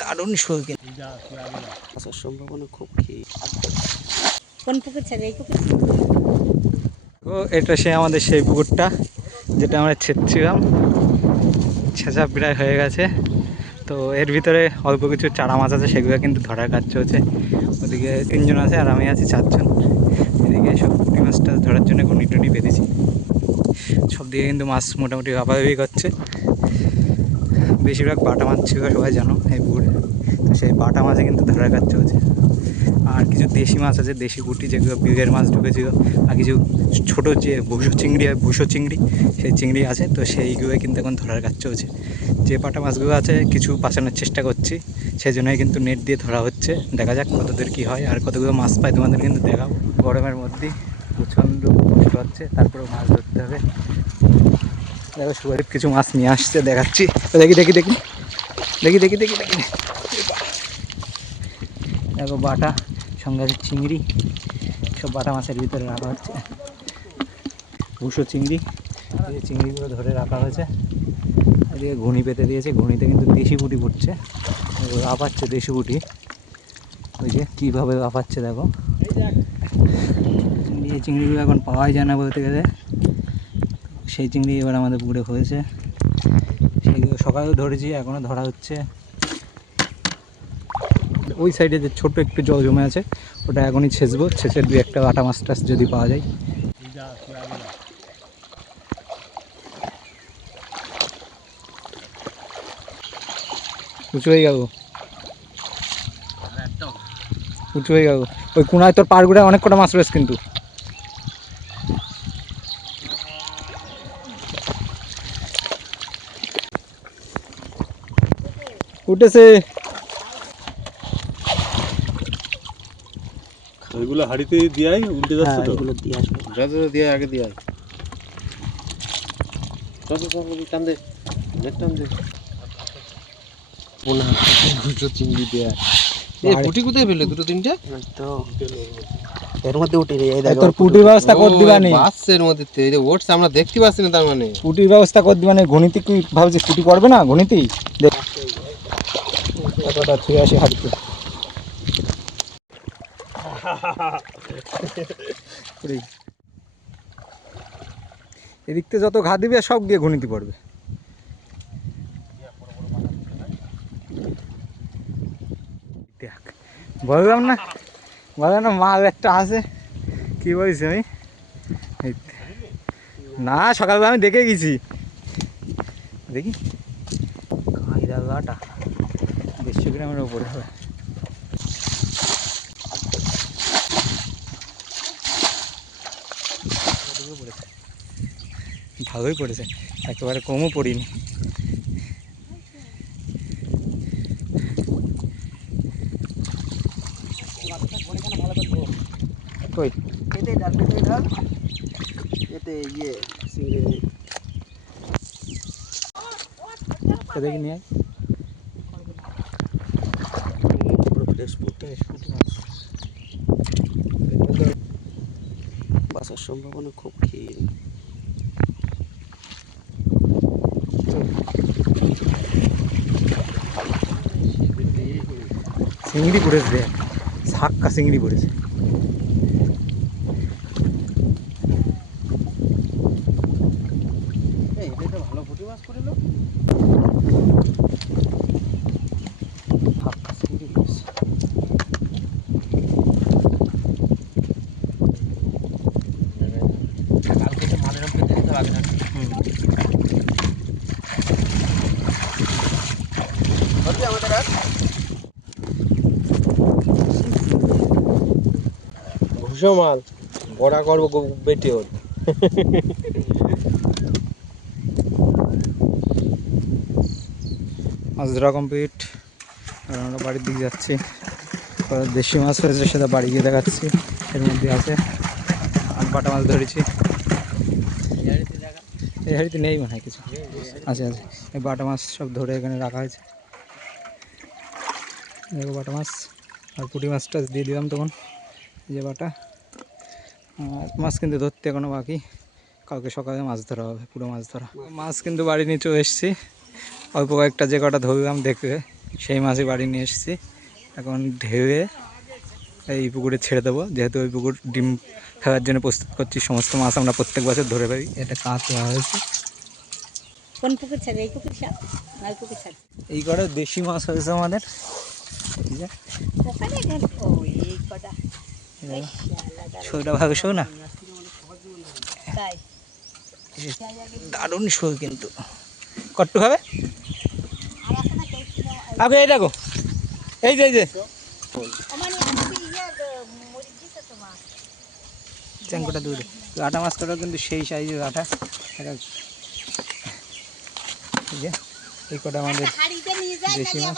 দারুণ শৌখিন আসার সম্ভাবনা খুব কোন পুকুর ছেড়ে এই পুকুর? ও এটা সে আমাদের সেই পুকুরটা যেটা আমরা ছেঁচছিলাম। ছেঁচা প্রায় হয়ে গেছে। তো এর ভিতরে অল্প কিছু চারা মাছ আছে সেগুলো কিন্তু ধরার কাজ চলছে। ওদিকে তিনজন আছে আর আমি আছি চারজন। এদিকে সব পুঁটি মাছটা ধরার জন্য গুনি টুনি বেঁধেছি। সব দিকে কিন্তু মাছ মোটামুটি ভাবাভাবি করছে। বেশিরভাগ বাটা মাছ ছিল, সবাই জানো, এই পুকুরে। তো সেই বাটা মাছে কিন্তু ধরার কাজ চলছে আর কিছু দেশি মাছ আছে, দেশি গুটি যেগুলো বিলের মাছ ঢুকেছিল, আর কিছু ছোট যে ভুষো চিংড়ি হয় ভুষো চিংড়ি, সেই চিংড়ি আছে, তো সেইগুলো কিন্তু এখন ধরার কাজ চলছে যে পাটা মাছগুলো আছে, কিছু বাঁচানোর চেষ্টা করছি সেই জন্যই কিন্তু নেট দিয়ে ধরা হচ্ছে। দেখা যাক কতদূর কী হয়, আর কতগুলো মাছ পায় তোমাদের কিন্তু দেখাবো। গরমের মধ্যেই প্রচণ্ড কষ্ট হচ্ছে, তারপরেও মাছ ধরতে হবে। দেখো সুগরিব কিছু মাছ নিয়ে আসছে, দেখাচ্ছি। দেখি দেখি দেখি। দেখি দেখি দেখি দেখি। দেখো বাটা, সঙ্গে আছে চিংড়ি। সব বাটা মাছের ভিতরে রাখা হচ্ছে। ভুষো চিংড়ি। এই চিংড়িগুলো ধরে রাখা হয়েছে। এদিকে ঘুনি পেতে দিয়েছে। ঘুনিতে কিন্তু দেশি পুঁটি পড়ছে আপাচ্ছে দেশি পুঁটি। ওই যে কীভাবে আপাচ্ছে, দেখো। এই চিংড়িগুলো এখন পাওয়াই যায় না বলতে গেলে। সেই চিংড়ি এবার আমাদের পুকুরে হয়েছে। সেইগুলো সকালেও ধরেছি এখনও ধরা হচ্ছে। ওই সাইডে যে ছোট একটু জল জমে আছে, ওটা এখনই ছেঁচবো। ছেঁচে দু একটা আটা মাছ টাছ যদি পাওয়া যায়। উঁচু হয়ে গেল। উঁচু হয়ে গেল। ওই কোনায় তোর পাড়গুড়ে অনেক কটা মাছ রয়েছে কিন্তু। উঠেছে। ওইগুলো হাড়িতে দিয়াই উল্টে যাচ্ছে হ্যাঁ তো? এগুলো দিয়ে আসবে। যাতে দিয়ে আগে দিয়াই চল চল চল টান দে নেট টান দে। পোনা দুটো চিংড়ি দেয়া এই পুটি কোথায় পেলে দুটো তিনটে? তো এর মধ্যে উঠে রে এই দেখো। তোর পুটির ব্যবস্থা কর দিবানি। বাসের মধ্যে তো এই ওটস আমরা দেখতে পাচ্ছি না তার মানে। পুটির ব্যবস্থা কর দিবানি। গণিতে কি ভাবছিস? পুটি করবে না গণিতেই দেখ কতটা ছুঁয়ে আসে হাড়িতে পুরি। এদিক থেকে যত ঘা দিবে, সব গিয়ে ঘনিতে পড়বে। দেখ, বললাম না বললাম না, মাল একটা আছে। কি বলছি আমি? না, সকালবেলা আমি দেখে গেছি। দেখি। গাটা গ্রামের উপরে হবে। ভালোই পড়েছে। একেবারে কমও পড়িনি। কই? এতে ডাল পেতে ডাল এতে ইয়ে তো দেখি নিয়ে আয়। পুরো বাসার সম্ভাবনা খুব ক্ষীণ। চিংড়ি পড়েছে ধাক্কা চিংড়ি পড়েছে এই এটা ভালো পুটি মাছ করে লো ছাক্কা চিংড়ি পড়েছে কালকে তো মালের উপরে দেখতে হবে না ভুষো মাল। বড়া করব বেটে ওর মাছ ধরা কমপ্লিট আমরা বাড়ির দিকে যাচ্ছি। দেশি মাছ হয়েছে, সেটা বাড়ি গিয়ে দেখাচ্ছি। এর মধ্যে আছে। আর বাটা মাছ ধরেছি। এই হাড়িতে নেই মনে হয় কিছু। আছে আছে। এই বাটা মাছ সব ধরে এখানে রাখা হয়েছে। দেখো বাটা মাছ। আর পুঁটি মাছটা দিয়ে দিলাম তখন। যে বাটা। মাছ কিন্তু ধরতে এখনও বাকি। কালকে সকালে মাছ ধরা হবে পুরো মাছ ধরা। মাছ কিন্তু বাড়ি নিয়ে চলে এসেছি। অল্প কয়েকটা যে কটা ধরলাম দেখবে সেই মাছই বাড়ি নিয়ে এসেছি। এখন ঢেউয়ে এই পুকুরে ছেড়ে দেবো। যেহেতু ওই পুকুর ডিম খাওয়ার জন্য প্রস্তুত করছি সমস্ত মাছ আমরা প্রত্যেক বছর ধরে পাই এটা কাতলা হয়েছে? কোন পুকুর ছাড়ে? এই পুকুর ছাড়? না পুকুর ছাড়? এই কটা দেশি মাছ হয়েছে আমাদের। ঠিক আছে ওখানে গেল ও এই কটা এই শালা শোটা ভাগে শো না? দারুণ শো কিন্তু। কট্টু খাবে? আর আছে না কেউ ছিল আগে এই দেখো। এই যে এই যে। চ্যাংকোটা দূরে আটা মাছ কটাও কিন্তু সেই সাইজের আটা এই কটা আমাদের দেশি মাছ।